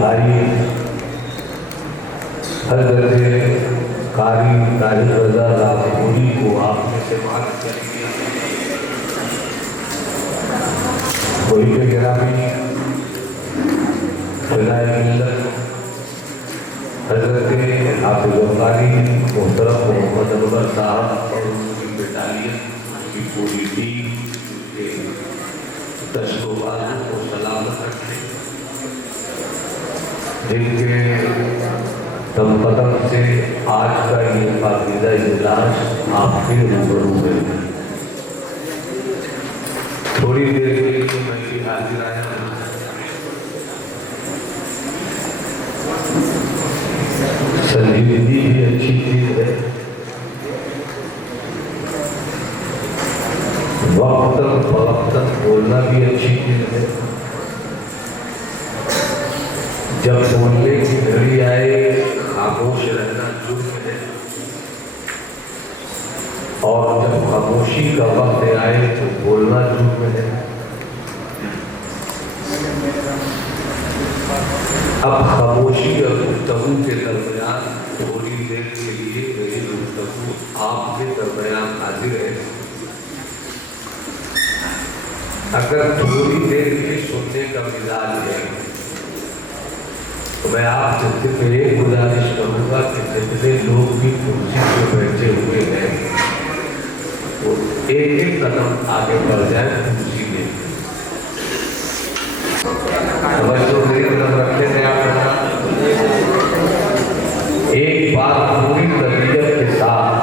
भाई हजरत कारी ताहिर रज़ा लाहौरी को आपने से बात कर दिया। कोई के गिरामी मिल्लत हजरत हाफिज़ कारी मोहतरम मोहम्मद अनवर साहब और उनकी बटालियन की पूरी टीम के दस्तोबाजों को सलामत रखें, जिनके दमकदम से आज का ये पाकीज़ा इजलास आपके रूबरू है। थोड़ी देर के लिए मैं भी हाजिर आया हूँ। संजीदगी भी अच्छी चीज है, वक्त वक्त बोलना भी अच्छी चीज है। जब बोलने की घड़ी आए खामोश रहना जुर्म है, और जब खामोशी का वक्त आए तो बोलना जुर्म है। अब खामोशी और गुफ्तगू के दरमियान थोड़ी देर के लिए मेरी गुफ्तगू आपके दरमियान हाजिर है। अगर थोड़ी देर के सुनने का मिजाज है तो मैं आपसे सिर्फ एक गुजारिश करूंगा कि जितने लोग भी कुर्सी पे बैठे हुए हैं वो एक एक कदम आगे बढ़ जाए कुर्सी में। एक बात पूरी तबीयत के साथ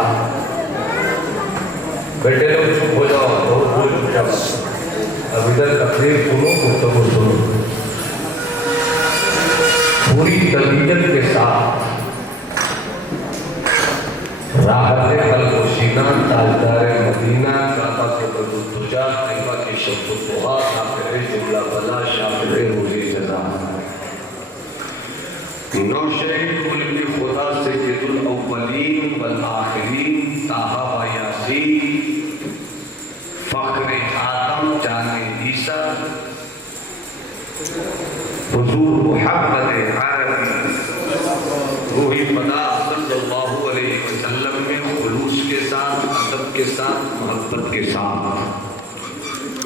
बैठे लोग चुप हो जाओ, बहुत बोल जाओ। अब इधर तकरीर सुनो, गुफ्तगू सुनो, पूरी तबीयत के साथ। राहत कल्ब सीना, ताजदार मदीना, काबा के बदुजा, तैयबा के शब्द दुआ, शाफिर जुमला बला, शाफिर रोज़ी जज़ा। नौशे कुल की खुदा से जिदुल अव्वलीन वल आखिरीन, ताहा व यासीन, फख्र आदम जाने ईसा, हुजूर मुहम्मद अरबी, रूही पदा सल्लल्लाहु अलैहि वसल्लम में खुलूस के साथ, अदब के साथ, मोहब्बत के साथ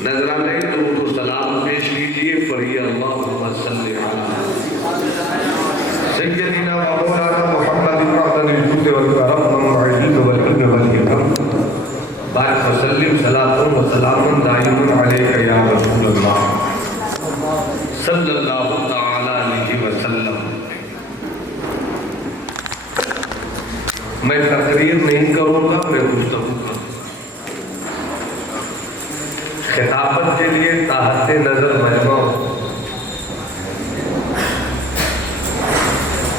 नजर आ गए तो उनको सलाम पेश कीजिए। पढ़िए अल्लाहुम्मा सल्ली अला सय्यदिना व मौलाना मुहम्मदिन अफ़ज़लिल जुद वल करम वल इज़्ज़ वल इक्राम वल इकराम। बारिक व सल्लिम सलातुन व सलामुन दाइमुन अलैका या रसूलल्लाह सल्लल्लाहु तआला अलैहि वसल्लम। मैं तकरीर नहीं करूँगा, मैं गुफ्तगू करूँगा। खिताबत के लिए ताहते नजर मजमा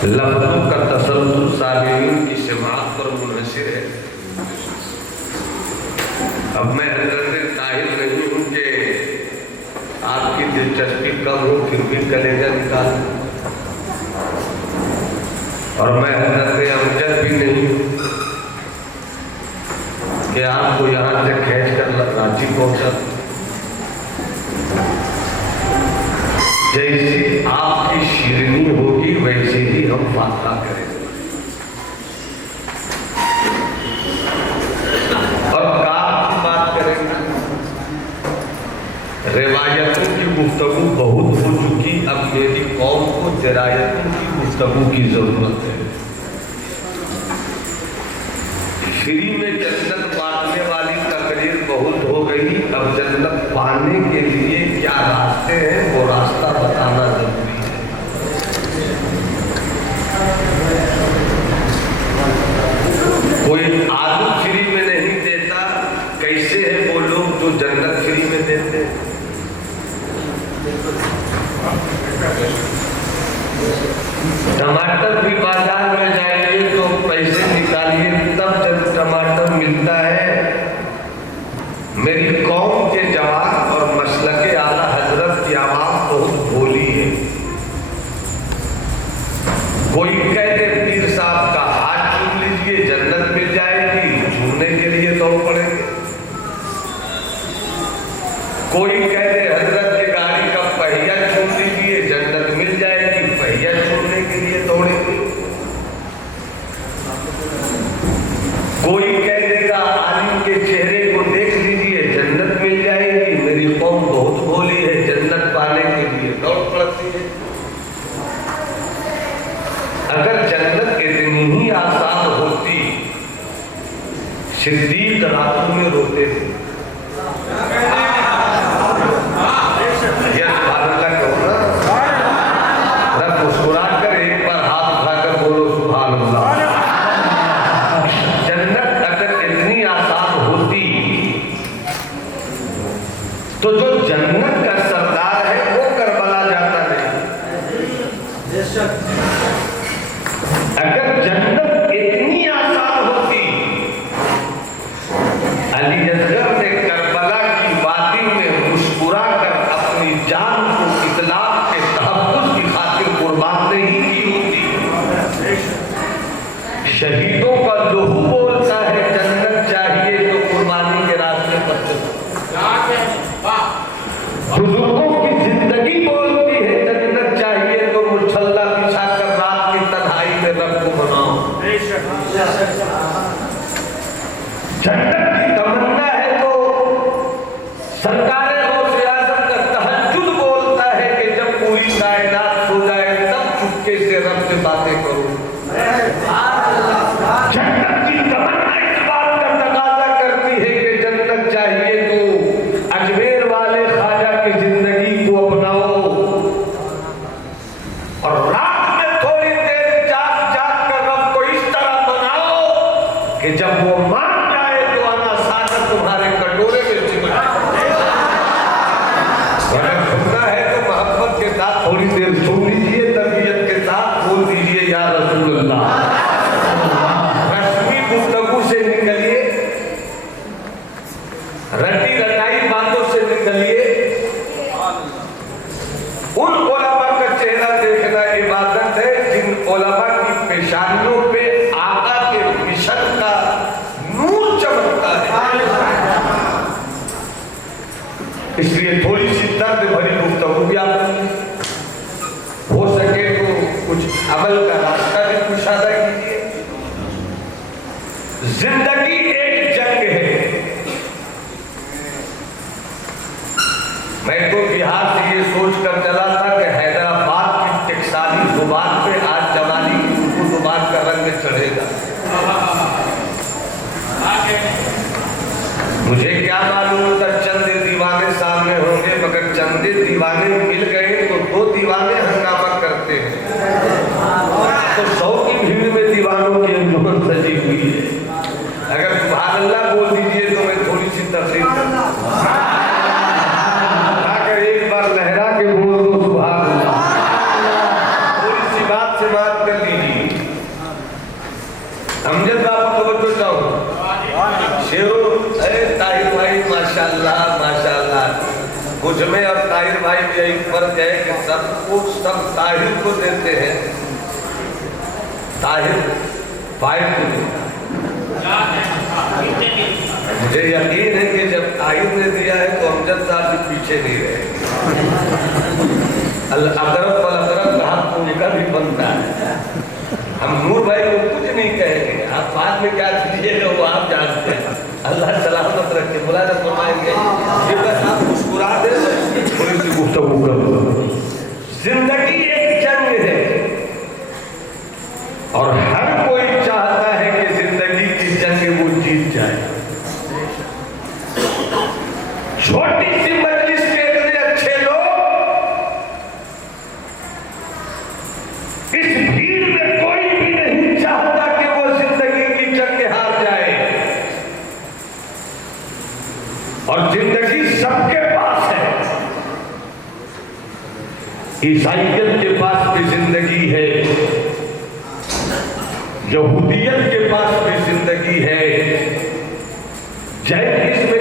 लफ्ज़ों का तसल्लुल सामिईन की समाअत पर मुनहसर है। अब मैं हज़रत ताहिर नहीं हूँ कि आपकी दिलचस्पी कम हो फिर भी कलेजा निकाल, और मैं हज़रत अमजद भी नहीं हूँ कि आपको यहाँ से खींच कर रांची पहुँचा। जैसी आपकी शीरनी होगी वैसे ही हम फासला करेंगे। और काम की बात करेंगे। रिवायतों की गुफ्तगू बहुत हो चुकी, अब मेरी कौम को जरायतों की गुफ्तगू की जरूरत है। फ्री में जन्नत बांटने वाली तकरीर बहुत हो गई, अब जन्नत पाने के लिए क्या रास्ते हैं वो रास्ता बताना जरूरी है। कोई आलू फ्री में नहीं देता, कैसे है वो लोग जो जन्नत फ्री में देते हैं? टमाटर भी बाजार में जाइए तो पैसे निकालिए तब जब टमाटर मिलता है। मेरी कौम के जवान और मसलके आला हजरत की आवाज बहुत भोली है। कोई कहते पीर साहब का हाथ चूम लीजिए जन्नत मिल जाएगी, छूने के लिए दौड़ पड़ेंगे। कोई कहते हजरत की गाड़ी का पहिया चूम लीजिए जन्नत मिल जाएगी, पहिया सिद्दीक रातों में रोते थे। मुस्कुरा कर एक बार हाथ उठाकर बोलो सुभान अल्लाह। जन्नत अगर इतनी आसान होती तो जो जन्नत का सरदार है वो करबला जाता नहीं। अगर जन्नत इतनी आसान होती, अली असगर ने करबला की वादी में मुस्कुरा कर अपनी जान को इस्लाम के तहफ़्फ़ुज़ की खातिर कुर्बान नहीं की होती। शहीदों का लहू बोलता है जन्नत चाहिए तो कुर्बानी के रास्ते पर चलो। बुजुर्गों की जिंदगी बोलती है जन्नत चाहिए तो मुसल्ला बिछाकर रात की तन्हाई में रब को मनाओ। जन्नत की तमन्ना है तो सरकार गौसे आज़म का तहज्जुद बोलता है कि जब पूरी कायनात सो जाए तब चुपके से रब से बातें करो। जन्नत की तमन्ना इस बात का तकाजा करती है कि जन्नत चाहिए तो अजमेर वाले ख्वाजा की जिंदगी को अपनाओ और रात में थोड़ी देर जाग जाग कर रब को इस तरह बनाओ कि जब वो मान जाए तो आना सागर तुम्हारे कटोरे में चिमट जाए। अगर सुनना है तो मोहब्बत के साथ थोड़ी देर सुन लीजिए, तरबियत के साथ बोल दीजिए या रसूल अल्लाह। रस्मी गुफ्तगू से निकलिए, रटी रटाई बातों से निकलिए। उन उलमा का चेहरा देखना इबादत है जिन उलमा की पेशानियों पे आका के मिशन का नूर चमकता है। इसलिए थोड़ी सी दर्द भरी गुफ्तगू भी आपकी हो सके तो कुछ अमल का रास्ता भी कुशादा कीजिए। जिंदगी एक जंग है। मैं तो बिहार से ये सोच कर चला था कि हैदराबाद की टकसाली जुबान पे आज जवानी की उर्दू जुबान का रंग चढ़ेगा। मुझे क्या मालूम था चंद दीवाने सामने होंगे, मगर चंद दीवाने मिल गए तो दो दीवाने हंगामा करते हैं। तो 100 की भीड़ में दीवानों की अंजुमन सजी हुई है। अगर सुभान अल्लाह बोल दीजिए तो मैं थोड़ी सी तफसील अगर एक बार लहरा के बोल दो सुभान अल्लाह, थोड़ी सी बात से बात कर लीजिए। अमजद बाबू तो बच्चों जाओ शेरो। अरे ताहिर भाई माशाल्लाह माशाल्लाह। मुझ में और ताहिर भाई में यही फर्क है कि सब ताहिर को देते हैं, ताहिर भाई को देता। मुझे यकीन है कि जब ताहिर ने दिया है तो अमजद साहब भी पीछे नहीं रहे। अदरब वाला तरफ कहा तो उनका भी बनता है। हम नूर भाई को कुछ नहीं कहेंगे, आप बाद में क्या कीजिएगा वो आप जानते हैं। अल्लाह सलामत रखे, मुलाजा फरमाएंगे। ये बस आप मुस्कुरा दे, थोड़ी सी गुफ्तगू करो। जिंदगी एक जंग है और हर कोई चाहता है कि जिंदगी की जंग वो जीत जाए। छोटी सी मजलिस के इतने अच्छे लोग इस भीड़ में कोई भी नहीं चाहता कि वो जिंदगी की जंग हार जाए। और जिंदगी सबके पास है। ईसाइयत के पास भी जिंदगी है, यहूदियत के पास भी जिंदगी है, जैनिज्म